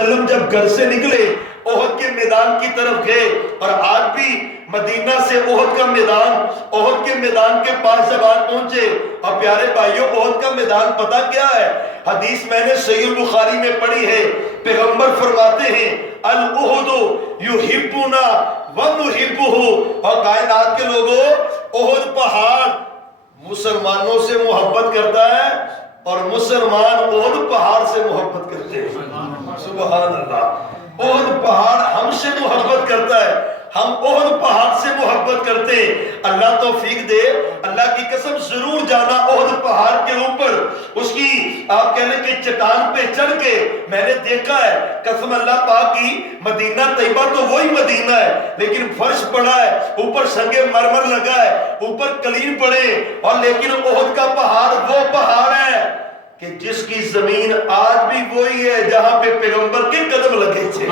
علیہ وسلم جب گھر سے نکلے احد کے میدان کی طرف گئے، اور آج بھی مدینہ سے احد کے میدان کے پاس جب آج پہنچے، اور پیارے بھائیوں احد کا میدان پتہ کیا ہے؟ حدیث میں نے صحیح البخاری میں پڑھی ہے، پیغمبر فرماتے ہیں الاحد یحبنا ونحبہ، اور کائنات کے لوگوں احد پہاڑ مسلمانوں سے محبت کرتا ہے اور مسلمان احد پہاڑ سے محبت کرتے ہیں۔ سبحان اللہ، احد پہاڑ ہم سے محبت کرتا ہے، ہم احد پہاڑ سے محبت کرتے ہیں۔ اللہ توفیق دے، اللہ کی قسم ضرور جانا احد پہاڑ کے اوپر، اس کی آپ کہہ لیں کہ چٹان پہ چڑھ کے میں نے دیکھا ہے، قسم اللہ پاک کی، مدینہ طیبہ تو وہی مدینہ ہے لیکن فرش پڑا ہے، اوپر سنگ مرمر لگا ہے، اوپر قلین پڑے، اور لیکن احد کا پہاڑ وہ پہاڑ ہے کہ جس کی زمین آج بھی وہی ہے جہاں پہ پیغمبر کے قدم لگے تھے۔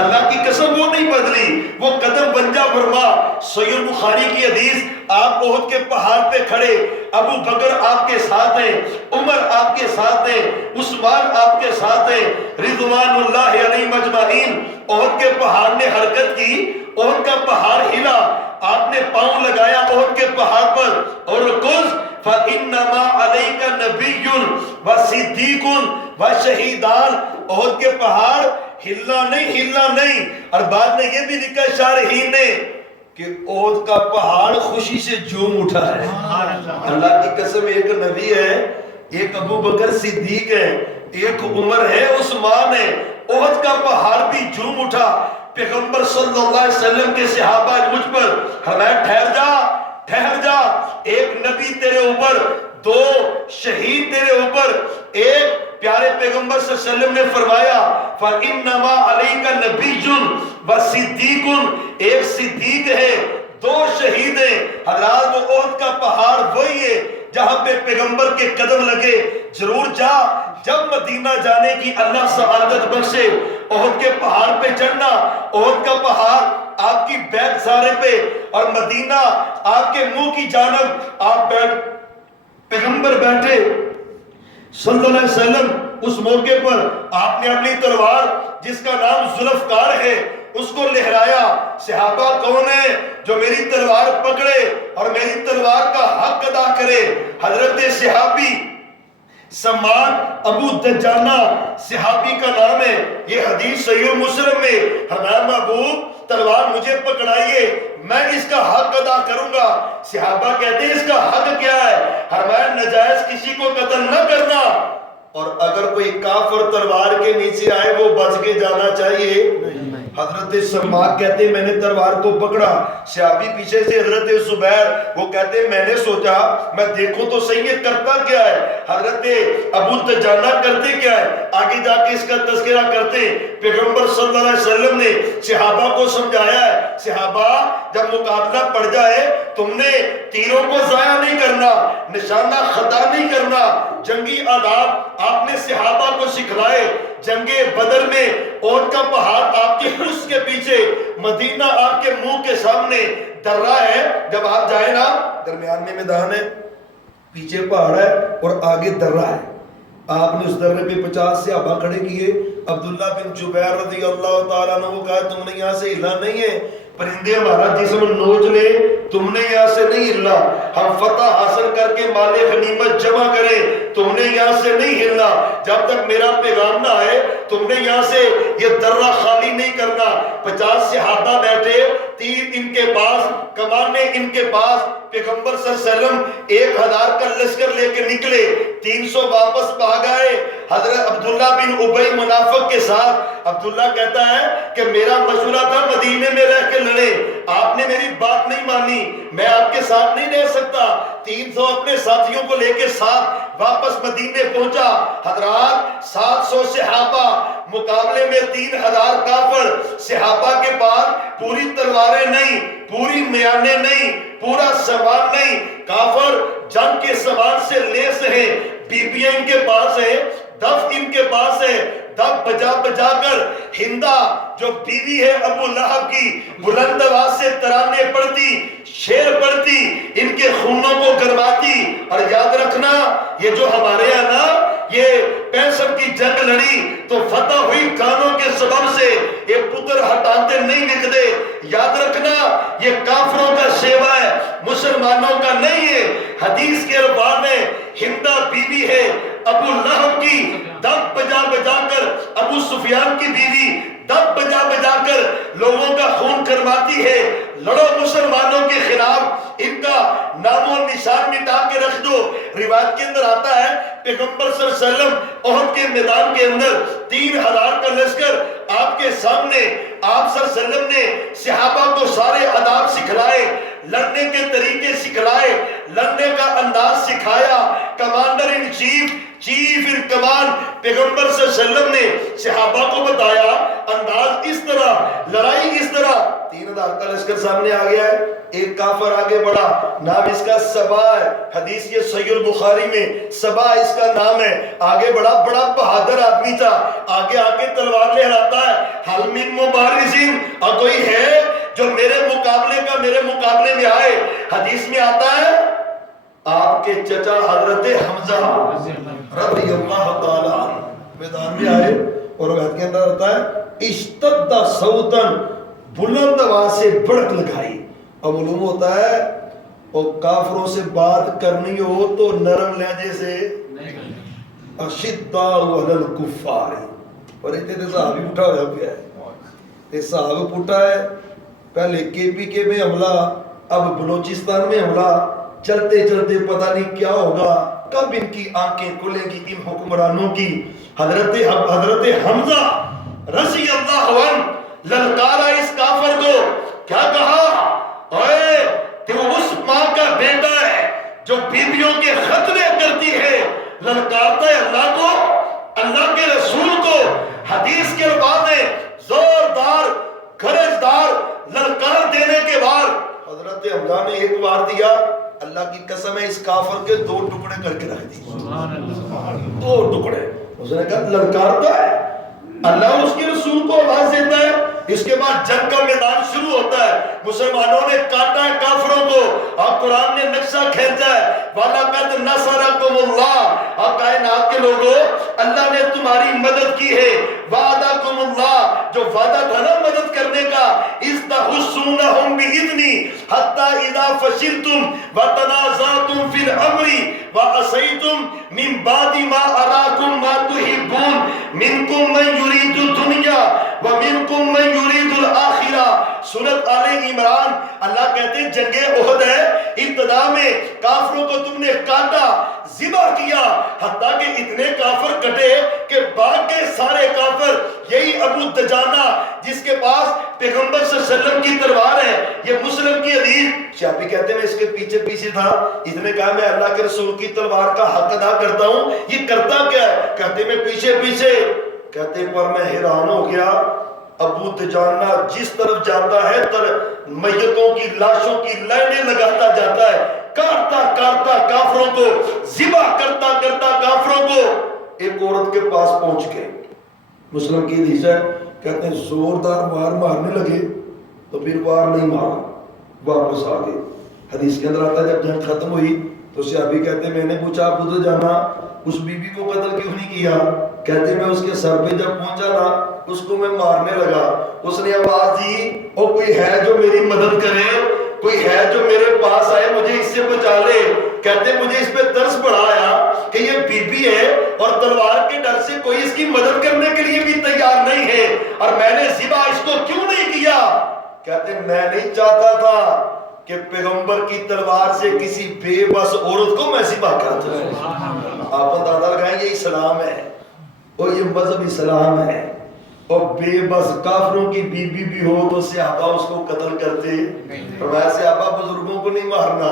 اللہ کی قسم وہ نہیں بدلی، وہ قدم بنجا فرما۔ صحیح البخاری کی حدیث، آپ احد کے پہاڑ پہ کھڑے، ابو بکر آپ کے ساتھ ہیں، عمر آپ کے ساتھ ہیں، عثمان آپ کے ساتھ ہیں، رضوان اللہ علیہم اجمعین۔ احد کے پہاڑ نے حرکت کی، احد کا پہاڑ ہلا، آپ نے پاؤں لگایا احد کے پہاڑ پر، اور کچھ فَإِنَّمَا عَلَيْكَ نَبِيٌّ وَصِدِّيقٌ وَشَهِيدَانِ، احد کے پہاڑ ہلنا نہیں، اور بعد میں یہ بھی لکھا شارحین نے کہ احد کا پہاڑ خوشی سے جھوم اٹھا ہے۔ اللہ کی قسم، ایک نبی ہے، ایک ابو بکر صدیق ہے، ایک عمر ہے، عثمان ہے، احد کا پہاڑ بھی جھوم اٹھا۔ پیغمبر صلی اللہ علیہ وسلم کے صحابہ مجھ پر فرمایا ٹھہر جا، ایک نبی تیرے اوپر، دو شہید تیرے اوپر، ایک پیارے پیغمبر صلی اللہ علیہ وسلم نے فرمایا فَإِنَّمَا عَلَيْكَ نَبِيٌّ وَصِدِّيقٌ، ایک صدیق ہے، دو شہید ہیں۔ حضرات وہ احد کا پہاڑ وہی ہے جہاں پہ پیغمبر کے قدم لگے۔ ضرور جا، جب مدینہ جانے کی اللہ سعادت بخشے، احد کے پہاڑ پہ چڑھنا، احد کا پہاڑ آپ کی بیک سارے پہ، اور مدینہ آپ کے منہ کی جانب، آپ پیغمبر بیٹھے صلی اللہ علیہ وسلم، اس موقع پر آپ نے اپنی تلوار جس کا نام ذوالفقار ہے اس کو لہرایا۔ صحابہ کون ہے جو میری تلوار پکڑے اور میری تلوار کا حق ادا کرے؟ حضرت صحابی سمان ابو دجانہ صحابی کا نام ہے، یہ حدیث صحیح مسلم میں، ہمارا محبوب تلوار مجھے پکڑائیے، میں اس کا حق ادا کروں گا۔ صحابہ کہتے ہیں اس کا حق کیا ہے؟ فرمایا نجائز کسی کو قتل نہ کرنا، اور اگر کوئی کافر تلوار کے نیچے آئے وہ بچ کے جانا چاہیے۔ حضرت سماک کہتے ہیں میں نے تلوار کو پکڑا، صحابی پیچھے سے حضرت زبیر، وہ کہتے ہیں میں نے سوچا میں دیکھوں تو صحیح یہ کرتا کیا ہے، حضرت ابو دجانہ کرتے کیا ہے، آگے جا کے اس کا تذکرہ کرتے ہیں۔ پیغمبر صلی اللہ علیہ وسلم نے صحابہ کو سمجھایا ہے، صحابہ جب مقابلہ پڑ جائے تم نے تیروں کو ضائع نہیں کرنا، نشانہ خطا نہیں کرنا، جنگی آداب آپ نے صحابہ کو سکھلائے۔ جنگ بدر میں احد کا پہاڑ آپ کی اس کے پیچھے، مدینہ آپ کے منہ کے سامنے، درہ ہے، جب آپ جائیں نا درمیان میں میدان ہے، پیچھے پہاڑ ہے اور آگے درہ ہے، آپ نے اس درے پہ 50 صحابہ کھڑے کیے۔ عبداللہ بن جبیر رضی اللہ تعالیٰ عنہ کو کہا تم نے یہاں سے ہلنا نہیں ہے، پرندے ہمارا جسم نوچ لے، تم نے یہاں سے نہیں ہلنا، ہم فتح حاصل کر کے مال غنیمت جمع کریں، تم نے یہاں سے نہیں ہلنا، جب تک میرا پیغام نہ آئے تم نے یہاں سے یہ درہ خالی نہیں کرنا۔ 50 صحابہ بیٹھے، تیر ان کے پاس، کمانیں ان کے پاس، پیغمبر صلی اللہ علیہ وسلم 1000 کا لشکر لے کے نکلے، 300 واپس بھاگ آئے۔ حضرت عبداللہ بن ابی منافق کے ساتھ، عبداللہ کہتا ہے کہ میرا مشورہ تھا مدینے میں رہ کے لڑے، آپ نے میری بات نہیں مانی، میں آپ کے ساتھ نہیں رہ سکتا۔ 300 اپنے ساتھیوں کو لے کے ساتھ واپس مدینے پہنچا۔ حضرات 700 صحابہ مقابلے میں 3000 کافر، صحابہ کے پاس پوری تلواریں نہیں، پوری میانے نہیں، پورا سامان نہیں، کافر جنگ کے سامان سے لیس ہیں، بیبیاں ان کے پاس ہیں، دف ان کے پاس ہے، دف بجا بجا کر ہندا جو بیوی ہے ابو لہب کی بلند آواز سے ترانے پڑتی، شعر پڑتی، ان کے خونوں کو گرماتی۔ اور یاد رکھنا یہ جو ہمارے یہاں نا یہ 65 کی جنگ لڑی تو فتح ہوئی کانوں کے سبب سے، ایک پتر ہٹاتے نہیں وکدے۔ یاد رکھنا یہ کافروں کا سیوا ہے، مسلمانوں کا نہیں ہے۔ حدیث کے الفاظ میں ہندہ بیوی ہے ابو لہب کی، دب بجا بجا کر ابو سفیان کی بیوی دب بجا بجا کر لوگوں کا خون کرواتی ہے۔ لڑو مسلمانوں کے خلاف، ان کا نام و نشان مٹا کے رکھ دو۔ روایت کے اندر آتا ہے پیغمبر صلی اللہ علیہ وسلم احد کے میدان کے اندر 3000 کا لشکر آپ کے سامنے، آپ صلی اللہ علیہ وسلم نے صحابہ کو سارے آداب سکھلائے، لڑنے کے طریقے سکھلائے، لڑنے کا انداز سکھایا۔ کمانڈر ان چیف ان کمان پیغمبر صلی اللہ علیہ وسلم نے صحابہ کو بتایا، انداز اس طرح، لڑائی اس طرح۔ 3000 کا لشکر سامنے آ گیا ہے، ایک کافر آگے بڑھا، نام اس کا سبا ہے، حدیث یہ صحیح البخاری میں سبا اس کا نام ہے۔ آگے بڑھا، بڑا بہادر آدمی تھا، آگے آگے تلوار لہراتا ہے۔ حل من مبارزین، اور کوئی ہے جو میرے مقابلے میں آئے؟ حدیث میں آتا ہے آپ کے چچا حضرت حمزہ رضی اللہ تعالی عنہ میدان میں آئے، اور روایت کے اندر آتا ہے اشتد صوتن، بلند آواز سے بڑک لگائی۔ اور معلوم ہوتا ہے اور کافروں سے بات کرنی ہو تو نرم لہجے سے، اشداء علی الکفار، اور اتنے صحابی اٹھا ہوا پیا ہے، یہ صحابہ اٹھا ہے۔ پہلے کے پی کے میں حملہ، اب بلوچستان میں حملہ، چلتے چلتے پتہ نہیں کیا ہوگا، کب ان کی آنکھیں کھلیں گی ان حکمرانوں کی۔ حضرت حمزہ رضی اللہ عنہ للکارا اس کافر کو، کیا کہا؟ اے تو اس ماں کا بیٹا ہے جو بیویوں کے ختنے کرتی ہے، للکارتا ہے اللہ کو، اللہ کے رسول کو۔ حدیث کے بعد زوردار گرجدار للکار دینے کے بعد حضرت حمزہ نے ایک بار دیا، اللہ کی قسم ہے اس کافر کے 2 ٹکڑے کر کے رکھ دی، 2 ٹکڑے۔ اس نے کہا للکارتا ہے، اللہ اس کے رسول کو آواز دیتا ہے۔ اس کے بعد جنگ کا میدان شروع ہوتا ہے، مسلمانوں نے کاٹا ہے کافروں کو، اور قرآن نے نقشہ کھینچا ہے وَلَقَدْ نَصَرَكُمُ اللَّهُ، اور کائنات کے لوگوں اللہ نے تمہاری مدد کی ہے۔ وَعَدَكُمُ اللَّهُ، جو وعدہ تھا نا مدد کرنے کا، إِذْ تَحُسُّونَهُمْ بِإِذْنِي حَتَّى إِذَا فَشِلْتُمْ وَتَنَازَعْتُمْ فِي الْأَمْرِ وَعَصَيْتُمْ مِنْ بَعْدِ مَا أَرَاكُمْ مَا تُحِبُّونَ مِنْكُمْ مَنْ يُرِيدُ الدُّنْيَا وَمِنْكُمْ مَنْ يُرِيدُ الْآخِرَةَ۔ سورۃ آل عمران، اللہ کہتے ہیں جنگ احد ہے، ابتدا میں کافروں کو تم نے کاٹا، ذبح کیا، حتیٰ کہ اتنے کافر کٹے کہ باقی سارے کافر، یہی ابو دجانہ جس کے پاس پیغمبر صلی اللہ علیہ وسلم کی تلوار ہے، یہ مسلم کی حدیث، شاپی کہتے ہیں میں اس کے پیچھے تھا، اس نے کہا میں اللہ کے رسول کی تلوار کا حق ادا کرتا ہوں، یہ کرتا کیا ہے؟ کہتے میں پیچھے، کہتے پر میں حیران ہو گیا، ابو دجانہ جس طرف جاتا ہے میتوں کی لاشوں کی لائنیں لگاتا جاتا ہے، کاٹتا کافروں کو، ذبح کرتا کافروں کو۔ ایک عورت کے پاس پہنچ کے، مسلم کی حدیث ہے، کہتے ہیں زوردار وار مارنے لگے تو پھر وار نہیں مارا، واپس آ گئے۔ حدیث کے اندر آتا ہے جب جنگ ختم ہوئی تو صحابی کہتے ہیں میں نے پوچھا ابو دجانہ اس بی بی کو قتل کیوں نہیں کیا؟ کہتے میں اس کے سر پہ جب پہنچا نا اس کو میں مارنے لگا، اس نے آواز دی او کوئی ہے جو میری مدد کرے، کوئی ہے جو میرے پاس آئے مجھے اس سے بچا لے۔ کہتے مجھے اس پہ ترس پڑا آیا کہ یہ بی بی ہے اور تلوار کے ڈر سے کوئی اس کی مدد کرنے کے لیے بھی تیار نہیں ہے، اور میں نے ذبح اس کو کیوں نہیں کیا؟ کہتے میں نہیں چاہتا تھا کہ پیغمبر کی تلوار سے کسی بے بس عورت کو میں ذبح کر دوں۔ آپ اندازہ لگائیں یہ اسلام ہے اور یہ مذہب اسلام ہے، اور بے بس کافروں کی بی بی بھی ہو تو صحابہ اس کو قتل کرتے۔ فرمایا صحابہ بزرگوں کو نہیں مارنا،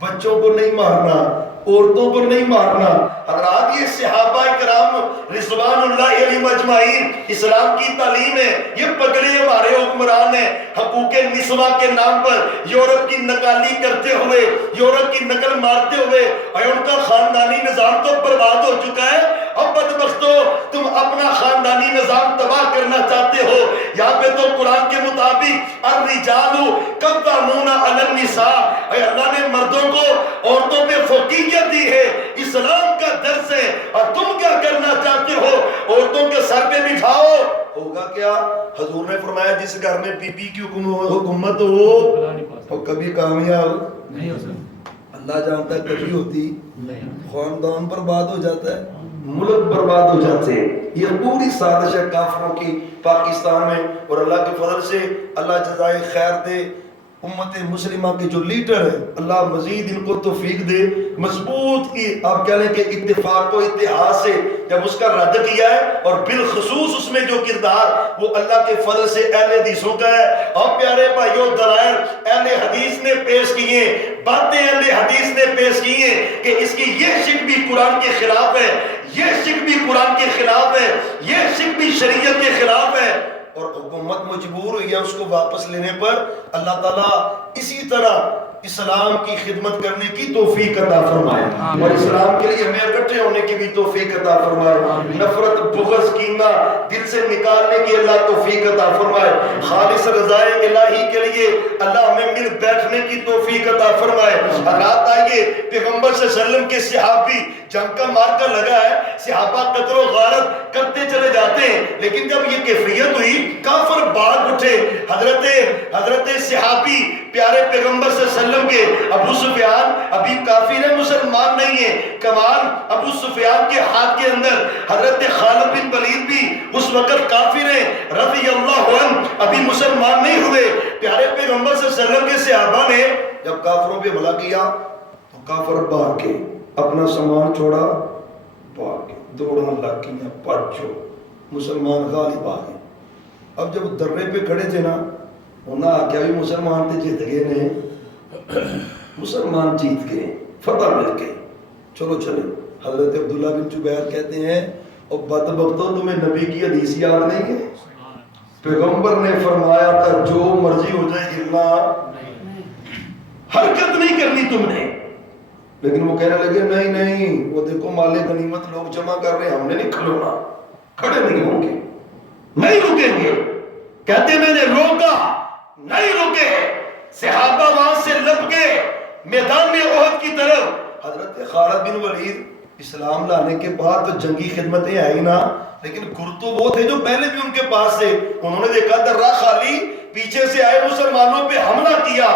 بچوں کو نہیں مارنا، عورتوں کو نہیں مارنا۔ حضرات یہ صحابہ کرام رضوان اللہ علیہم اجمعین اسلام کی تعلیم ہے، یہ پگڑے ہمارے حکمران ہیں حقوق نسواں کے نام پر یورپ کی نقالی کرتے ہوئے، یورپ کی نقل مارتے ہوئے، اور ان کا خاندانی نظام تو برباد ہو چکا ہے۔ اب بدبختو تم اپنا خاندانی نظام تباہ کرنا چاہتے ہو، یہاں پہ تو قرآن کے مطابق الرجال قوامون علی النساء، اے اللہ نے مردوں کو عورتوں پہ فوقیت دی ہے، اسلام کا درس ہے، اور تم کیا کرنا چاہتے ہو؟ عورتوں کے سر پہ بٹھاؤ۔ ہوگا کیا؟ حضور نے فرمایا جس گھر میں بی بی کی حکومت ہو وہ کبھی کامیاب نہیں ہو سکتا۔ اللہ جانتا ہے کبھی ہوتی، خاندان برباد ہو جاتا ہے، ملک برباد ہو جاتے ہیں۔ یہ پوری سازش ہے کافروں کی پاکستان میں، اور اللہ کے فضل سے اللہ جزائے خیر دے امت مسلمہ کے جو لیڈر ہیں، اللہ مزید ان کو توفیق دے، مضبوط کی آپ کہہ لیں کہ اتفاق و اتحاد سے جب اس کا رد کیا ہے، اور بالخصوص اس میں جو کردار وہ اللہ کے فضل سے اہل حدیثوں کا ہے۔ اور پیارے بھائیوں، دلائل اہل حدیث نے پیش کیے، باتیں اہل حدیث نے پیش کی ہیں کہ اس کی یہ شک بھی قرآن کے خلاف ہے، یہ شک بھی قرآن کے خلاف ہے، یہ شک بھی شریعت کے خلاف ہے، اور حکومت مجبور ہوئی ہے اس کو واپس لینے پر۔ اللہ تعالیٰ اسی طرح اسلام کی خدمت کرنے کی توفیق عطا فرمائے، اور اسلام کے لیے ہمیں اکٹھے ہونے کی بھی توفیق عطا فرمائے، نفرت بغض کینہ دل سے نکالنے کی اللہ توفیق عطا فرمائے، خالص رضائے الہی کے لیے اللہ ہمیں مل بیٹھنے کی توفیق عطا فرمائے۔ رات آئیے پیغمبر صلی اللہ علیہ وسلم کے صحابی، جنگ کا مارکا لگا ہے، صحابہ قتل و غارت کرتے چلے جاتے ہیں، لیکن جب یہ کیفیت ہوئی کافر بھاگ اٹھے۔ حضرت صحابی پیارے پیغمبر صلی اللہ علیہ وسلم کے ابو سفیان ابھی کافر ہے، مسلمان نہیں ہے، کمال ابو سفیان کے ہاتھ کے اندر حضرت خالد بن ولید بھی اس وقت کافر ہیں رضی اللہ عنہ، ابھی مسلمان نہیں ہوئے۔ پیارے پیغمبر صلی اللہ علیہ وسلم کے صحابہ نے جب کافروں پہ حملہ کیا تو کافر بھاگ کے اپنا سامان چھوڑا، بھاگ کے دوڑنا لگ گیا، پچو مسلمان غالب آ گئے۔ اب جب درے پہ کھڑے تھے نا، انہاں کیا بھی مسلمان تے جیت گئے نے، مسلمان جیت گئے، فتح مل گئی، چلو چلے۔ حضرت عبداللہ بن جبیر کہتے ہیں او بدبختو تمہیں نبی کی حدیث یاد نہیں ہے؟ پیغمبر نے فرمایا تھا جو مرضی ہو جائے گرنا، حرکت نہیں کرنی تم نے، لیکن وہ کہنے لگے نہیں نہیں، وہ دیکھو مال غنیمت لوگ جمع کر رہے ہیں، ہم نے نہیں کھلونا، کھڑے نہیں ہوں گے، نہیں رکیں گے۔ کہتے میں نے روکا، نہیں رکے، صحابہ وہاں سے لپ گئے میدان میں احد کی طرف۔ حضرت خالد بن ولید اسلام لانے کے بعد تو جنگی خدمتیں آئی نا، لیکن گر تو وہ تھے جو پہلے بھی ان کے پاس تھے۔ انہوں نے دیکھا درہ خالی، پیچھے سے آئے مسلمانوں پہ حملہ کیا،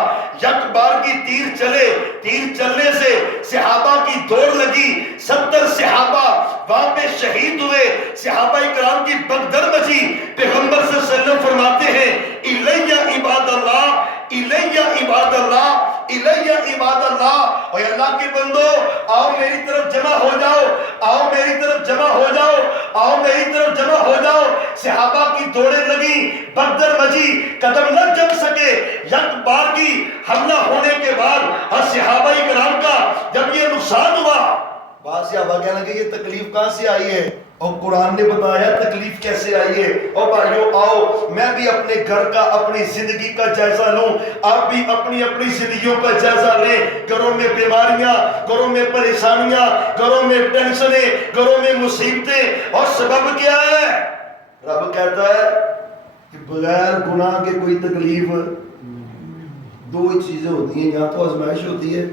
یک بار کی تیر چلے، تیر چلنے سے صحابہ کی دوڑ لگی، 70 صحابہ وہاں پہ شہید ہوئے، صحابہ اکرام کی بگدر مچی۔ پیغمبر صلی اللہ علیہ وسلم فرماتے ہیں الیہ عباد اللہ، الیہ عباد اللہ، الیہ عباد اللہ، اور اللہ کے بندو آؤ میری طرف جمع ہو جاؤ، آؤ میری طرف جمع ہو جاؤ، آؤ میری طرف جمع ہو جاؤ۔ صحابہ کی دوڑیں لگی، بگدر مچی، قدم نہ جم سکے۔ یک بار کی حملہ ہونے کے بعد اور صحابہ اکرام کا جب یہ نقصان ہوا، بعض صحابہ کہنے لگے یہ تکلیف کہاں سے آئی ہے، اور قرآن نے بتایا تکلیف کیسے آئی ہے۔ اور بھائیو آؤ میں بھی اپنے گھر کا، اپنی زندگی کا جائزہ لوں، آپ بھی اپنی اپنی زندگیوں کا جائزہ لیں۔ گھروں میں بیماریاں، گھروں میں پریشانیاں، گھروں میں ٹینشنیں، گھروں میں مصیبتیں، اور سبب کیا ہے؟ رب کہتا ہے کہ بغیر گناہ کے کوئی تکلیف، دو ہی چیزیں ہوتی ہیں، یا تو آزمائش ہوتی ہے،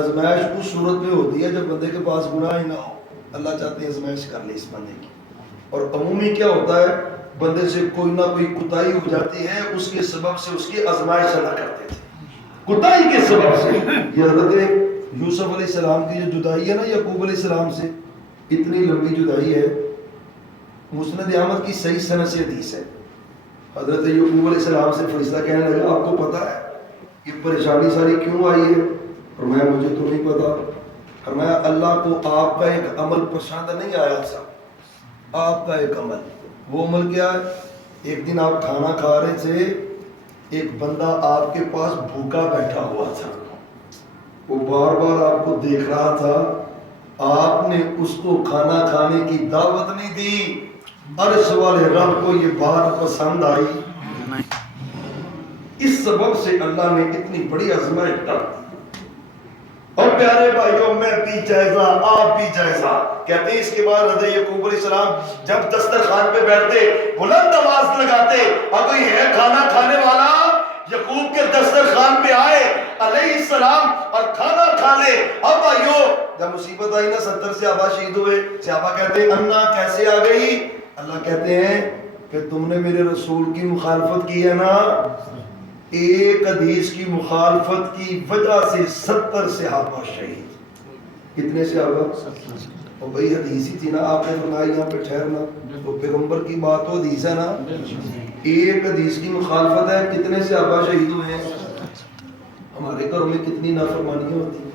آزمائش اس صورت میں ہوتی ہے جب بندے کے پاس گناہ ہی نہ ہو، اللہ چاہتے ہیں آزمائش کر لے اس بندے کی، اور عمومی کیا ہوتا ہے بندے سے کوئی نہ کوئی کوتاہی ہو جاتی ہے، اس کے سبب سے اس کی آزمائش اللہ کرتے تھے، کوتاہی کے سبب سے۔ یہ حضرت یوسف علیہ السلام کی جو جدائی ہے نا یعقوب علیہ السلام سے، اتنی لمبی جدائی ہے، مسند احمد کی صحیح سند سے حدیث ہے۔ حضرت یعقوب علیہ السلام سے فرشتہ کہنے لگا آپ کو پتا ہے یہ پریشانی ساری کیوں آئی ہے؟ فرمایا مجھے تو نہیں پتا۔ فرمایا اللہ کو آپ کا ایک عمل پسند نہیں آیا تھا، آپ کا ایک عمل، وہ عمل کیا ہے؟ ایک دن آپ کھانا کھا رہے تھے، ایک بندہ آپ کے پاس بھوکا بیٹھا ہوا تھا، وہ بار بار آپ کو دیکھ رہا تھا، آپ نے اس کو کھانا کھانے کی دعوت نہیں دی، عرش والے رب کو یہ بات پسند آئی، اس سبب سے اللہ نے اتنی بڑی آزمائش ڈال دی۔ اور پیارے بھائیوں میں بھی جائزہ آپ بھی جائزہ کہتے ہیں۔ اس کے بعد حضرت یعقوب علیہ السلام جب دسترخوان پہ بیٹھتے بلند آواز لگاتے اور کوئی ہے کھانا کھانے والا یعقوب کے دسترخوان پہ آئے علیہ السلام اور کھانا کھا لے۔ اب بھائیو جب مصیبت آئی نا 70 صحابہ شہید ہوئے، صحابہ کہتے ہیں انا کیسے آ گئی؟ اللہ کہتے ہیں کہ تم نے میرے رسول کی مخالفت کی ہے نا، ایک حدیث کی مخالفت کی وجہ سے 70 صحابہ شہید۔ کتنے صحابہ؟ اور بھئی حدیث ہی تھی نا، آپ نے فرمایا یہاں پہ ٹھہرنا، تو پیغمبر کی بات تو حدیث ہے نا، ایک حدیث کی مخالفت ہے، کتنے صحابہ شہید ہوئے ہیں۔ ہمارے گھروں میں کتنی نافرمانیاں ہوتی ہیں،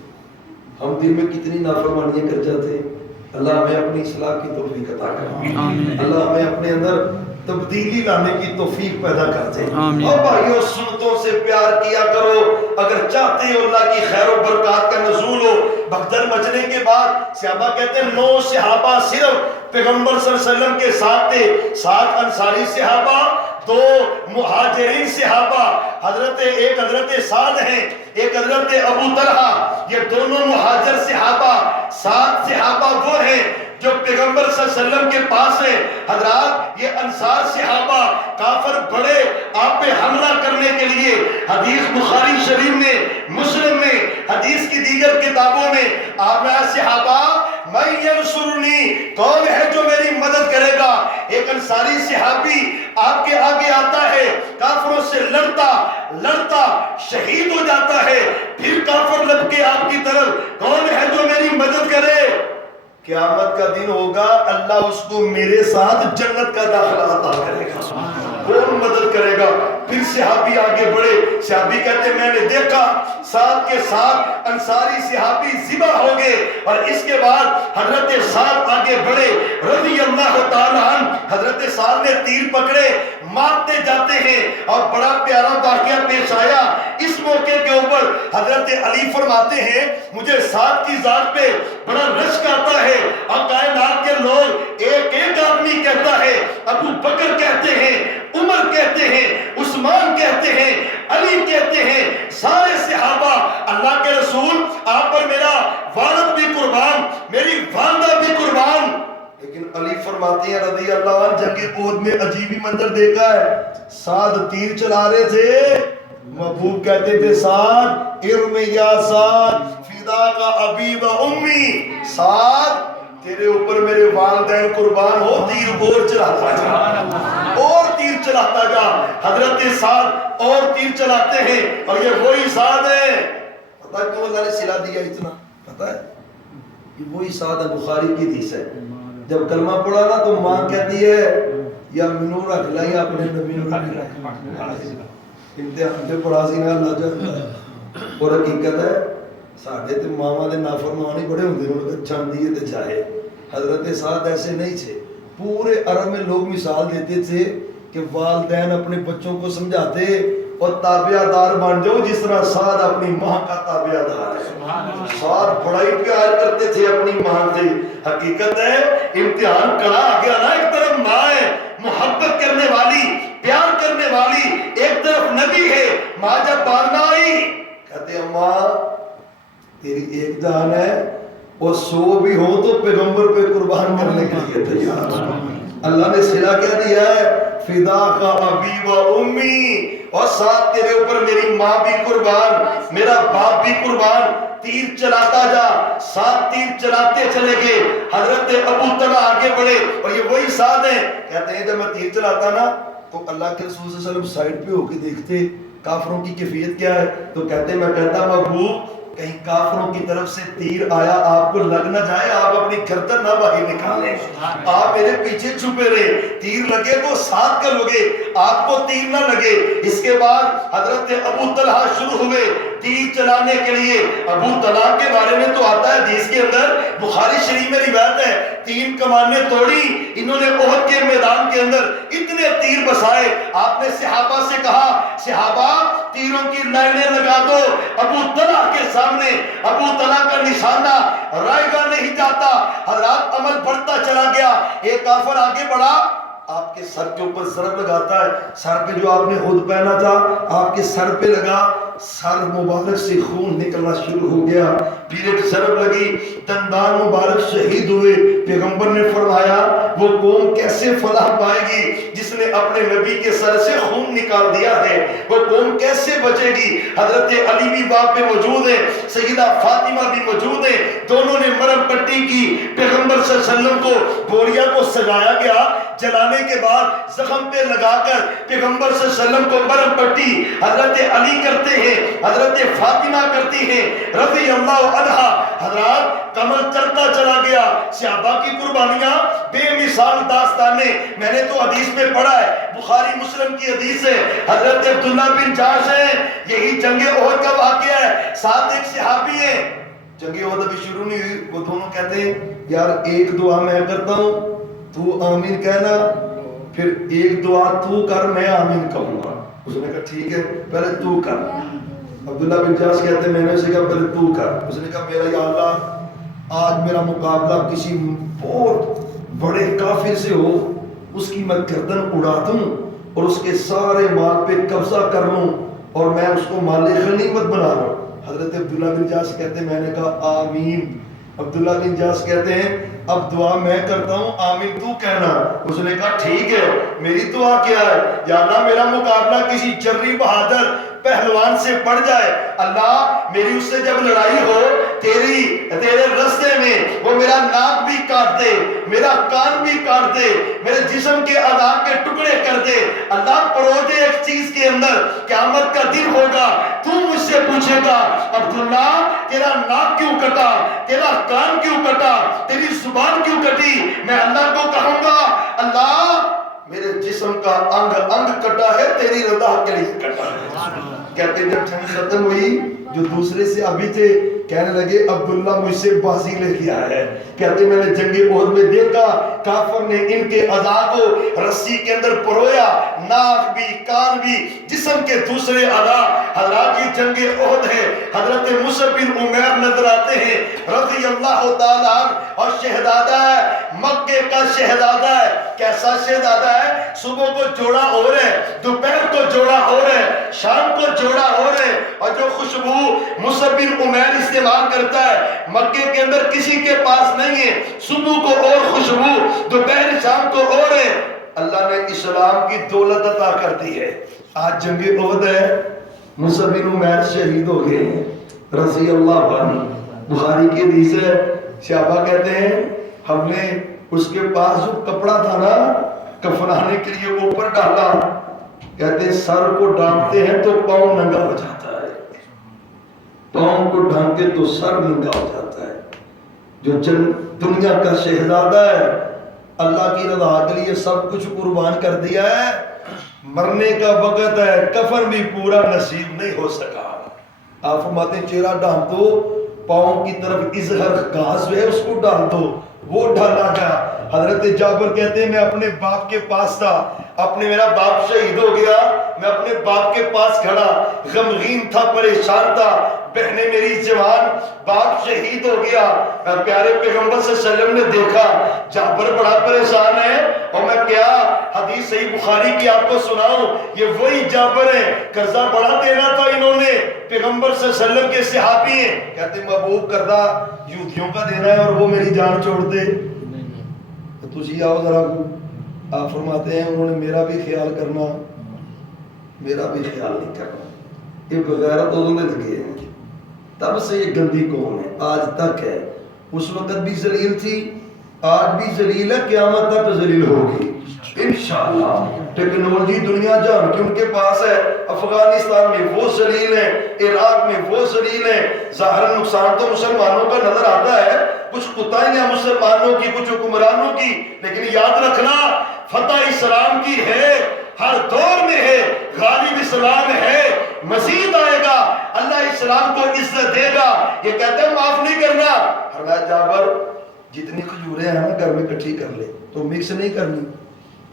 ہم دل میں کتنی نافرمانیاں کر جاتے ہیں۔ اللہ ہمیں اپنی اصلاح کی توفیق عطا کرے، اللہ ہمیں اپنے اندر تبدیلی لانے کی توفیق پیدا کرتے ہیں۔ اور بھائیو سنتوں سے پیار کیا کرو، اگر چاہتے ہو اللہ کی خیر و برکات کا نزول ہو۔ بھگدڑ مچنے کے بعد صحابہ کہتے ہیں 9 صحابہ صرف پیغمبر صلی اللہ علیہ وسلم کے ساتھ تھے، 7 انصاری صحابہ، 2 مہاجرین صحابہ، ایک حضرت سعد ہیں، ایک حضرت ابو طلحہ، یہ دونوں مہاجر صحابہ، 7 صحابہ وہ ہیں جو پیغمبر صلی اللہ علیہ وسلم کے پاس ہیں۔ حضرات یہ انصار صحابہ کافر بڑے آپ پہ حملہ کرنے کے لیے، حدیث بخاری شریف میں، مسلم میں، حدیث کی دیگر کتابوں میں آیا صحابہ من ینصرنی، کون ہے جو میری مدد کرے گا؟ ایک انصاری صحابی آپ کے آگے آتا ہے، کافروں سے لڑتا شہید ہو جاتا ہے، پھر کافر لب کے آپ کی طرف، کون ہے جو میری مدد کرے؟ قیامت کا دن ہوگا، اللہ اس کو میرے ساتھ جنت کا داخلہ عطا کرے گا، کون مدد کرے گا؟ پھر صحابی آگے بڑھے، صحابی کہتے میں نے دیکھا 7 کے 7 انصاری صحابی ذبح ہو گئے، اور اس کے بعد حضرت سعد آگے بڑھے رضی اللہ تعالیٰ عنہ، حضرت سعد نے تیر پکڑے، مارتے جاتے ہیں، اور بڑا پیارا واقعہ پیش آیا۔ اس موقع کے اوپر حضرت علی فرماتے ہیں مجھے سعد کی ذات پہ بڑا رشک آتا ہے، اور کائنات کے لوگ ایک ایک آدمی کہتا ہے، ابو بکر کہتے ہیں، عمر کہتے ہیں، عثمان کہتے ہیں، علی کہتے ہیں، سارے صحابہ اللہ کے رسول آپ پر میرا والد بھی قربان، میری والدہ بھی قربان۔ لیکن علی فرماتے ہیں رضی اللہ عنہ جنگ احد میں عجیب ہی منظر دیکھا ہے، سعد تیر چلا رہے تھے، محبوب کہتے تھے سعد ارم یا سعد فدا کا ابی و امی، سعد تیرے اوپر میرے والدین قربان ہو، تیر اور چلاتا جا، اور تیر چلاتا جا۔ حضرت سعد اور تیر چلاتے ہیں، اور یہ وہی سعد ہے، پتہ کیوں اللہ نے صلہ دیا اتنا؟ پتہ ہے یہ وہی سعد ہے، بخاری کی حدیث ہے، جب کلمہ پڑھا نا تو ماں کہتی ہے یا منو رکھ لائی اپنے نبی نو امتحان پہ پڑھا سی نا اللہ جانتا ہے، اور حقیقت ہے ساڑھے تے ماما دے نافرمانی بڑے ہوندے انہوں نے چاندی ہے تے چاہے۔ حضرت سعد ایسے نہیں تھے، پورے عرب میں لوگ مثال دیتے تھے کہ والدین اپنے بچوں کو سمجھاتے اور تابعہ دار بن جاؤ جس طرح سعد اپنی ماں کا تابعہ دار ہے۔ سعد بڑا ہی پیار کرتے تھے اپنی ماں سے۔ حقیقت ہے امتحان کڑا آ گیا نا، ایک طرف ماں ہے محبت کرنے والی، پیار کرنے والی، ایک طرف نبی ہے، ماں جب باندھنا آئی کہتے ہیں ماں تیری ایک جان ہے، اور 100 بھی ہو تو پیغمبر پہ قربان کرنے کے لیے تیار۔ اللہ نے صلہ کیا دیا ہے فدا کا ابی و امی، اور ساتھ تیرے اوپر میری ماں بھی قربان، میرا باپ بھی قربان۔ تیر چلاتا جا، 7 تیر چلاتے چلے گئے۔ حضرت ابو طلحہ آگے بڑھے، اور یہ وہی سعد ہیں، کہتے ہیں جب میں تیر چلاتا نا تو اللہ کے رسول صلی اللہ علیہ وسلم سائڈ پہ ہو کے دیکھتے کافروں کی کیفیت کیا ہے، تو کہتے میں کہتا محبوب کہیں کافروں کی طرف سے تیر آیا آپ کو لگ نہ جائے، آپ اپنی گردن نہ باہر نکالیں، آپ میرے پیچھے چھپے رہے، تیر لگے تو ساتھ کر لوگے، آپ کو تیر نہ لگے۔ اس کے بعد حضرت ابو طلحہ شروع ہوئے تیر چلانے کے لیے۔ ابو طلحہ کے بارے میں تو آتا ہے حدیث کے اندر، بخاری شریف میں روایت ہے 3 کمانیں توڑی انہوں نے احد کے میدان کے اندر، اتنے تیر بسائے۔ آپ نے صحابہ سے کہا صحابہ تیروں کی لائنیں لگا دو ابو طلحہ کے سامنے۔ ابو طلحہ کا نشانہ رائے گا نہیں جاتا۔ حضرات عمل بڑھتا چلا گیا، ایک کافر آگے بڑھا، آپ کے سر کے اوپر ضرب لگاتا ہے، سر پہ جو آپ نے خود پہنا تھا آپ کے سر پہ لگا، سر مبارک سے خون نکلنا شروع ہو گیا۔ پیرے کی ضرب لگی، دندان مبارک شہید ہوئے۔ پیغمبر نے فرمایا وہ قوم کیسے فلاح پائے گی جس نے اپنے نبی کے سر سے خون نکال دیا ہے، وہ قوم کیسے بچے گی؟ حضرت علی بھی وہاں پہ موجود ہے، سیدہ فاطمہ بھی موجود ہے، دونوں نے مرم پٹی کی۔ پیغمبر صلی اللہ علیہ وسلم کو بوریا کو سجایا گیا، جلانے کے بعد زخم پہ لگا کر پیغمبر صلی اللہ علیہ وسلم کو مرم پٹی حضرت علی کرتے ہیں، حضرت فاطمہ کرتی ہیں رضی اللہ عنہا۔ حضرات کمر چلتا چلا گیا، صحابہ کی قربانیاں بے مثال داستانیں، میں نے تو حدیث میں پڑھا ہے، بخاری مسلم کی حدیث ہے، حضرت عبداللہ بن جاش ہیں، یہی جنگ احد کا واقعہ ہے، ساتھ ایک صحابی ہیں، جنگ احد ابھی شروع نہیں ہوئی، وہ دونوں کہتے ہیں یار ایک دعا میں کرتا ہوں تو آمین کہنا، پھر ایک دعا تو کر میں آمین کہوں گا۔ اس نے کہا ٹھیک ہے پہلے تو کر۔ عبداللہ بن جاش کہتے ہیں میں نے اسے کہا پہلے تو کر۔ اس نے کہا میرا یا اللہ آج میرا مقابلہ کسی بہت بڑے کافر سے ہو، اس کی میں گردن اڑا دوں اور اس کے سارے مال پہ قبضہ کر لوں اور میں اس کو مال غنیمت بنا لوں۔ حضرت عبداللہ بن جاش کہتے ہیں میں نے کہا آمین۔ عبداللہ بن جاش کہتے ہیں اب دعا میں کرتا ہوں آمین تو کہنا۔ اس نے کہا ٹھیک ہے میری دعا کیا ہے؟ یا اللہ میرا مقابلہ کسی جری بہادر پہلوان سے پڑ جائے، اللہ میری اس سے جب لڑائی ہو تیرے رستے میں وہ میرا ناک بھی کاٹ دے، میرا کان بھی کاٹ دے، میرے جسم کے اعضاء کے ٹکڑے کر دے، اللہ پروجے ایک چیز کے اندر قیامت کا دن ہوگا تو مجھ سے پوچھے گا عبداللہ تیرا ناک کیوں کٹا، تیرا کان کیوں کٹا، تیری زبان کیوں کٹی؟ میں اللہ کو کہوں گا اللہ میرے جسم کا انگ انگ کٹا ہے تیری رضا کے لیے کٹا ہے۔ کہتے ہیں جب جنگ ختم ہوئی جو دوسرے سے ابھی تھے کہنے لگے عبداللہ مجھ سے بازی لے لیا ہے۔ کہتے میں نے جنگ احد میں دیکھا کافر نے ان کے اعضاء کو رسی کے اندر پرویا، ناک بھی کان بھی جسم کے دوسرے اعضاء۔ حضرات یہ جنگ احد ہے، حضرت مصعب بن عمیر نظر آتے ہیں رضی اللہ تعالیٰ عنہ، اور شہزادہ ہے مکے کا شہزادہ ہے۔ کیسا شہزادہ ہے؟ صبح کو جوڑا اور ہے، دوپہر کو جوڑا اور ہے، شام کو جوڑا اور ہے، اور جو خوشبو مصعب بن عمیر استعمال کرتا ہے مکے کے اندر کسی کے پاس نہیں ہے، صبح کو اور خوشبو دوپہر شام کو اور ہے۔ اللہ نے اسلام کی دولت عطا کر دی ہے۔ آج جنگ احد ہے، مصعب بن عمیر شہید ہو گئے ہیں رضی اللہ عنہ۔ بخاری کی حدیث ہے، صحابہ کہتے ہیں ہم نے اس کے پاس جو کپڑا تھا نا کفنانے کے لیے اوپر ڈالا، کہتے ہیں سر کو ڈھانپتے ہیں تو پاؤں ننگا ہو جاتا ہے، پاؤں کو ڈھانپتے تو سر ننگا ہو جاتا ہے۔ جو دنیا کا شہزادہ ہے اللہ کی رضا کے لیے سب کچھ قربان کر دیا ہے، مرنے کا وقت ہے کفن بھی پورا نصیب نہیں ہو سکا۔ آپ فرماتے ہیں چہرہ ڈھانپ دو، پاؤں کی طرف اظہر گھاس ہے اس کو ڈال دو، وہ ڈالا گیا۔ حضرت جابر کہتے ہیں میں اپنے باپ کے پاس تھا، میرا باپ شہید ہو گیا، میں اپنے باپ کے پاس کھڑا غمگین تھا، پریشان تھا، بہنیں میری جوان، باپ شہید ہو گیا۔ پیارے پیغمبر صلی اللہ علیہ وسلم نے دیکھا جابر بڑا پریشان ہے، اور میں کیا حدیث صحیح بخاری کی آپ کو سناؤں، یہ وہی جابر ہے، قرضہ بڑا دینا تھا انہوں نے، پیغمبر صلی اللہ علیہ وسلم کے صحابی ہیں، کہتے محبوب قرضہ یہودیوں کا دینا ہے اور وہ میری جان چھوڑ دے، تو تجھے آؤ ذرا کو۔ آپ فرماتے ہیں انہوں نے میرا بھی خیال کرنا، میرا بھی خیال نہیں کرنا، یہ بغیرت ہونے لگے ہیں۔ تب سے یہ گندی قوم ہے، آج تک ہے، اس وقت بھی ذلیل تھی، آج بھی ذلیل ہے، قیامت تک ذلیل ہوگی انشاءاللہ۔ ٹیکنالوجی دنیا جان کی ان کے پاس ہے، افغانستان میں وہ ذلیل ہیں، عراق میں وہ ذلیل ہیں۔ ظاہر نقصان تو مسلمانوں کا نظر آتا ہے، کچھ کوتاہیاں مسلمانوں کی، کچھ حکمرانوں کی، لیکن یاد رکھنا فتح اسلام کی ہے، ہر دور میں ہے، غالب اسلام ہے، مزید آئے گا، اللہ اسلام کو عزت دے گا۔ یہ کہتے ہیں معاف نہیں کرنا۔ فرمایا جابر جتنی کھجوریں ہیں نا گھر میں اکٹھی کر لے، تو مکس نہیں کرنی،